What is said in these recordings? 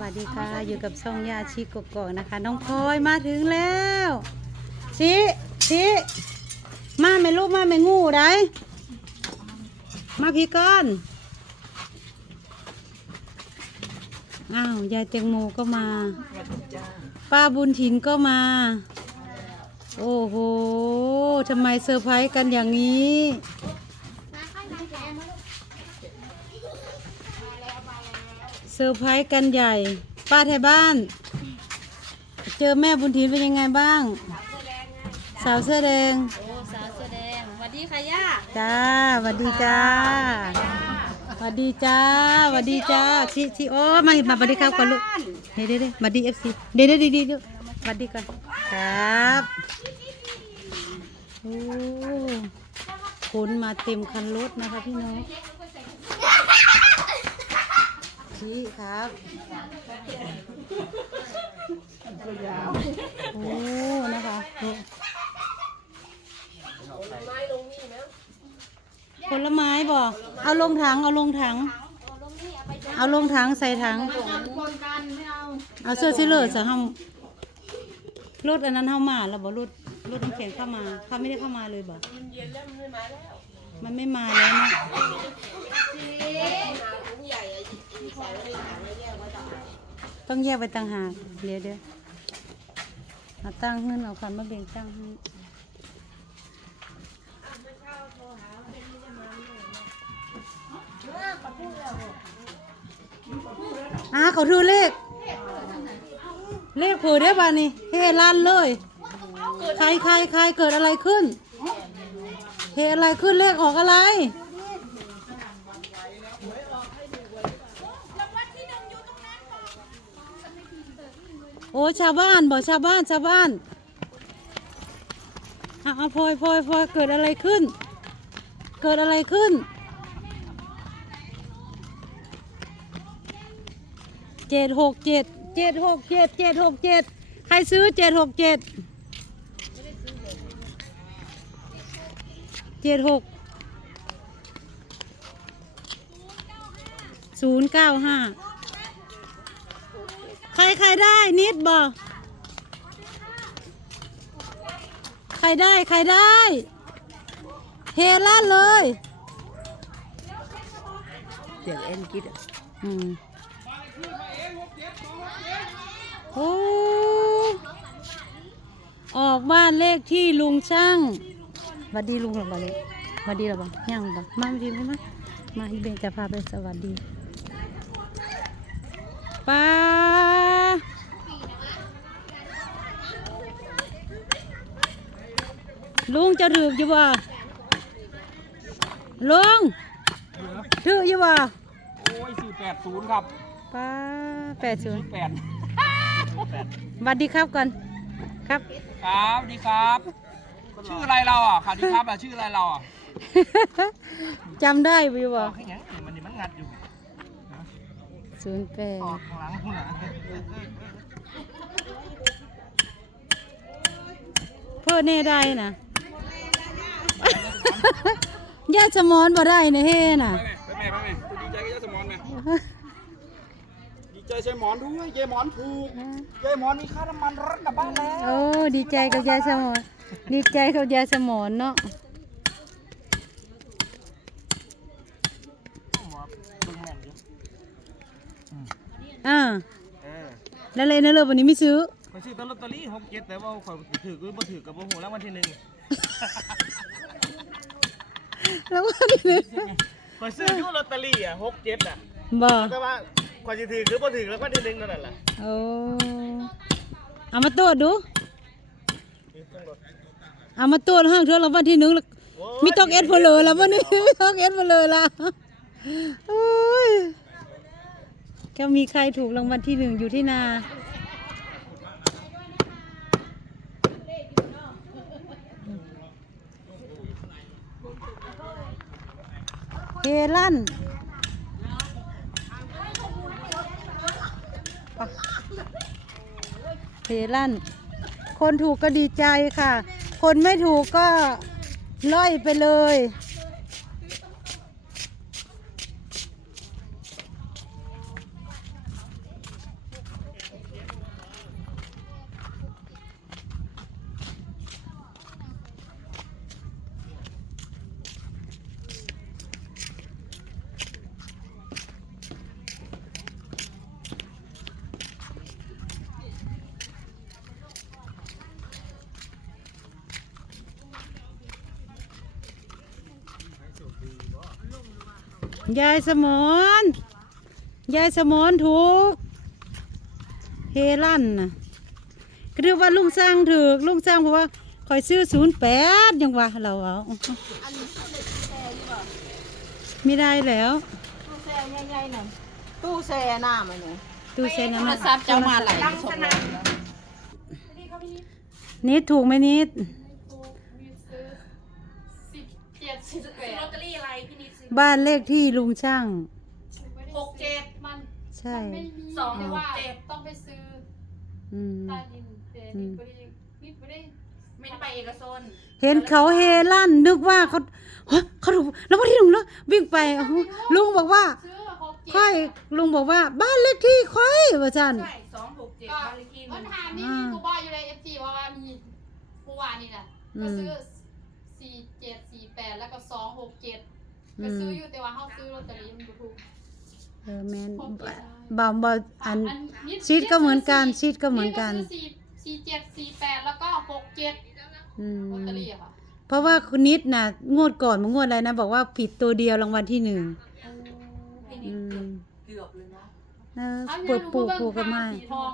วัสดีค่ะ อยู่กับช่องยาชิกกอกนะคะ น้องพลอยมาถึงแล้วชิชิมาไม่ลูกมาไม่งูได้ มาพี่ก้อนอ้าวยายแตงโมก็มา ป้าบุญถินก็มา โอ้โหทำไมเซอร์ไพรส์กันอย่างนี้ ซอร์ไพรส์กันใหญ่ ป้าไทยบ้าน เจอแม่บุญถินเป็นยังไงบ้าง สาวเสื้อแดง โอ้สาวเสื้อแดงสวัสดีค่ะย่าจ้าสวัสดีจ้าสวัสดีจ้าสวัสดีจ้าชิชิโอ้มามาสวัสดีครับก่อนลูกเดี๋ยวเดี๋ยวเดี๋ยวสวัสดีเอฟซีเดี๋ยวเดี๋ยวเดี๋ยวเดี๋ยวสวัสดีก่อนครับโอ้ขนมาเต็มคันรถนะคะพี่น้อง ชิครับโอ้นะคะดูผลไม้บ่เอาลงถังเอาลงถัง เอาลงถังใส่ถัง เอาเสื้อซิเลอร์สะห้ามรถอันนั้นเข้ามาแล้วบ่รถรถน้ำแข็งเข้ามาเขาไม่ได้เข้ามาเลยบ่มันไม่มาแล้ว เนไม่มาแล้วนะต้องแยกไปต่างหากเดี๋ยวเดี๋ยวเอาตั้งขึ้นเอาคันมาเบ่งตั้งให้อ่าเขาถือเลข เลขเผือได้ป่ะนี่เฮลั่นเลย ใครใครใครเกิดอะไรขึ้น เฮอะไรขึ้นเลขออกอะไร โอ้ชาวบ้านบอกชาวบ้านชาวบ้านอะเอาพลอยพลอยพลอยเกิดอะไรขึ้น เกิดอะไรขึ้น เจ็ดหกเจ็ดเจ็ดหกเจ็ดเจ็ดหกเจ็ดใครซื้อเจ็ดหกเจ็ด เจ็ดหกศูนย์เก้าห้าใครใครได้นิดบ่ใครได้ใครได้เฮลั่นเลยเสียงเอ็นกิดอืมโอ้ออกบ้านเลขที่ลุงช่างส วัสดีลุงหรือเปล่าเลยสวัสดีหรือเปล่ายังบ่มาดีไหมมามาอีเบนจะพาไปสวัสดีป้าลุงจะถืออยู่บ่ลุงถืออยู่บ่โอ้ยสี่แปดศูนย์ครับป้าแปดศูนย์แปดสวัสดีครับก่อนครับ ครับดีครับ ชื่ออะไรเราอะค่ะดีครับอะชื่ออะไรเราอะจำได้ไหมบ่ให้ยังมันนี่มันงัดอยู่ศูนย์แปดออกข้างหลังข้างหลังเพื่อเน่ได้นะยาสมอนบ่ได้นะเฮ่น่ะ ไปแม่ไปแม่ดีใจกับยายสมอนไหมดีใจใช่หมอนด้วยยายหมอนถูกยายหมอนมีค่าน้ำมันรถกลับบ้านแล้ว โอ้ดีใจกับยาสมอน ดีใจกับยาสมอนเนาะดูแม่นดิอ่าเออแล้วเลยนะเลยวันนี้ไม่ซื้อคอยซื้อตลอตเตอรี่หกเจ็ดแต่ว่าคอยถือก็บ่ถือกับโมโหแล้ววันที่หนึ่งแล้ววันนี้เลยคอยซื้ออยูลอตเตอรี่อะหกเจ็ดอะบ่แต่ว่าคอยจะถือคือบ่ถือแล้ววันที่หนึ่งนั่นแหละโอ้เอามาตรวจดู เอามาตรวจห้างเธอแล้ววันที่หนึ่งแล้วมีตอกเอ็ดเพลอแล้ววันนี้มีตอกเอ็ดเพลอละโอ้ยก็มีใครถูกรางวัลที่หนึ่งอยู่ที่นาเฮลั่นเฮลั่น คนถูกก็ดีใจค่ะ คนไม่ถูกก็ล่อยไปเลย ยายสมอนยายสมอนถูก เฮลั่นนะก็เรียกว่าลุงสร้างถือกลุงสร้างเพราะว่าคอยซื้อศูนย์แปดยังวะเราเอาไม่ได้แล้วตู้แช่ใหญ่ๆหน่อยตู้แช่น้ำอันนี้ตู้เซนโทน้ำรมันศัพท์จะมาไหลสดเลยนิดถูกไหมนิดสิบเจ็ดสิบแปดลอตเตอรี่อะไรพี่นิดซื้อบ้านเลขที่ลุงช่าง หกเจ็ดมันใช่ไม่มีสองแต่ว่าเจ็ดต้องไปซื้ออืม ใต้ดินแต่นี่ไม่ได้นี่ไม่ได้ไม่ได้ไปเอกชนเห็นเขาเฮลั่นนึกว่าเขาฮะเขาถูกแล้ววันที่หนึ่งแล้ววิ่งไปโอ้โหลุงบอกว่า ซื้อหกเจ็ดค่อยลุงบอกว่า บ้านเลขที่ค่อยว่าจัน ใช่สองหกเจ็ดก็บ้านเลขที่หเอิ้นึ่นงถามนี่มีกูบ้าอยู่ในเอฟซีว่าว่ามีผู้ว่านี่นะก็ซื้อสี่เจ็ดสี่ แปดแล้วก็สองหกเจ็ดก็ซื้ออยู่แต่ว่าเขาซื้อลอตเตอรี่มันบ่ถูกเออแมนบ่าวบ่าวอัน นิดชีทก็เหมือนกันชีทก็เหมือนกันซื้อสี่สี่เจ็ดสี่แปดแล้วก็หกเจ็ดอืมลอตเตอรี่อะค่ะเพราะว่าคุณนิดน่ะงวดก่อนมางวดอะไรนะ บอกว่าผิดตัวเดียวรางวัลที่หนึ่งพี่นิอืดเกือบมเกือบเลยเนาะเออเอาปลูกเนี่ยปลูกดูปลูกก็ไม่สีทอง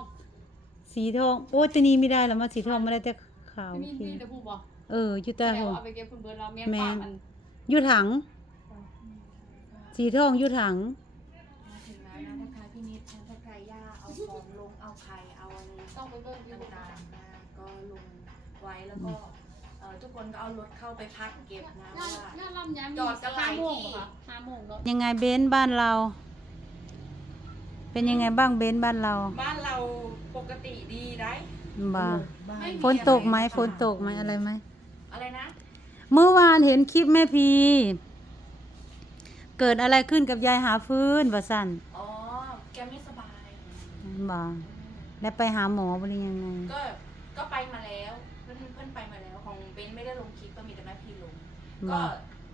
สีทองโอ้ตัวนี้ไม่ได้แล้วมาสีทองไม่ได้แต่ขาวมีโอเคมีแต่ผู้บอกเอออยุตาแต่หัวเอาไปเก็บคุณเบิร์ดเราเมียแม่ปากมันอยุถัง สีทองอยุถัง มาถึงแล้วนะถ้าใครพี่นิดนะถ้าใครย่าเอาของลงเอาไข่เอาอะไรต้องไปเบิ่งอยู่ต่างๆนะก็ลงไว้แล้วก็เอ่อทุกคนก็เอารถเข้าไปพักเก็บนะน่าว่า น่าลำย้ำจอดกันหลายห้โมงที่เหรอค่ะห้าโมงแล้วยังไงเบนซ์บ้านเรา เป็นยังไงบ้างเบนซ์บ้านเราบ้านเราปกติดีได้บ่าไม่มีฝนตกไหมฝนตกไหมอะไรไหม อะไรนะ เมื่อวานเห็นคลิปแม่พี เกิดอะไรขึ้นกับยายหาฟื้นว่าสั่นอ๋อ แกไม่สบาย บ่าแล้วไปหาหมอบ่หรือยังไง ก็ ก็ไปมาแล้วเพื่อนเพื่อนไปมาแล้วของเบนไม่ได้ลงคลิปก็มีแต่แม่พีลง ก็บ่า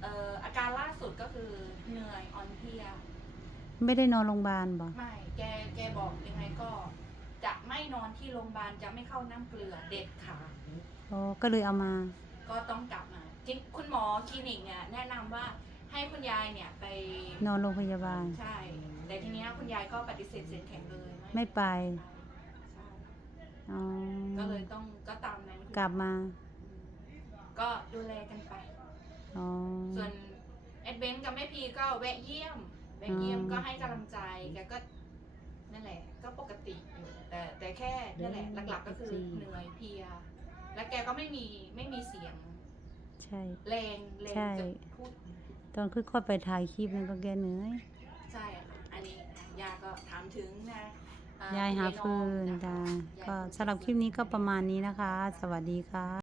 เอ่ออาการล่าสุดก็คือเหนื่อยอ่อนเพลีย ไม่ได้นอนโรงพยาบาลบ่ไม่ แก แกบอกยังไงก็ จะไม่นอนที่โรงพยาบาลจะไม่เข้าน้ำเกลือเด็ดขาด อ๋อก็เลยเอามา ก็ต้องกลับมาจริงคุณหมอคลินิกเนี่ยแนะนำว่าให้คุณยายเนี่ยไปนอนโรงพยาบาล ใช่ แต่ทีเนี้ยคุณยายก็ปฏิเสธเสียงแข็งเลยไม่ไป ใช่อ๋อก็เลยต้องก็ตามนั้นกลับมา ก็ดูแลกันไป อ๋อ ส่วนเอ็ดเบนกับแม่พีก็แวะเยี่ยมแวะเยี่ยมอ๋อก็ให้กำลังใจแกก็นั่นแหละ ก็ปกติอยู่แต่แต่แค่นั่นแหละหลักๆก็คือเหนื่อยเพลีย และแกก็ไม่มีไม่มีเสียงใช่ แรงแรงใช่ จะพูดตอนค่อยๆไปถ่ายคลิปนั่นก็แกเหนื่อย ใช่ค่ะอันนี้ยาก็ถามถึงนะอ่ยายหาฟืนยายจ้าองก็ยายสำหรับคลิปนี้ก็ประมาณนี้นะคะ สวัสดีค่ะ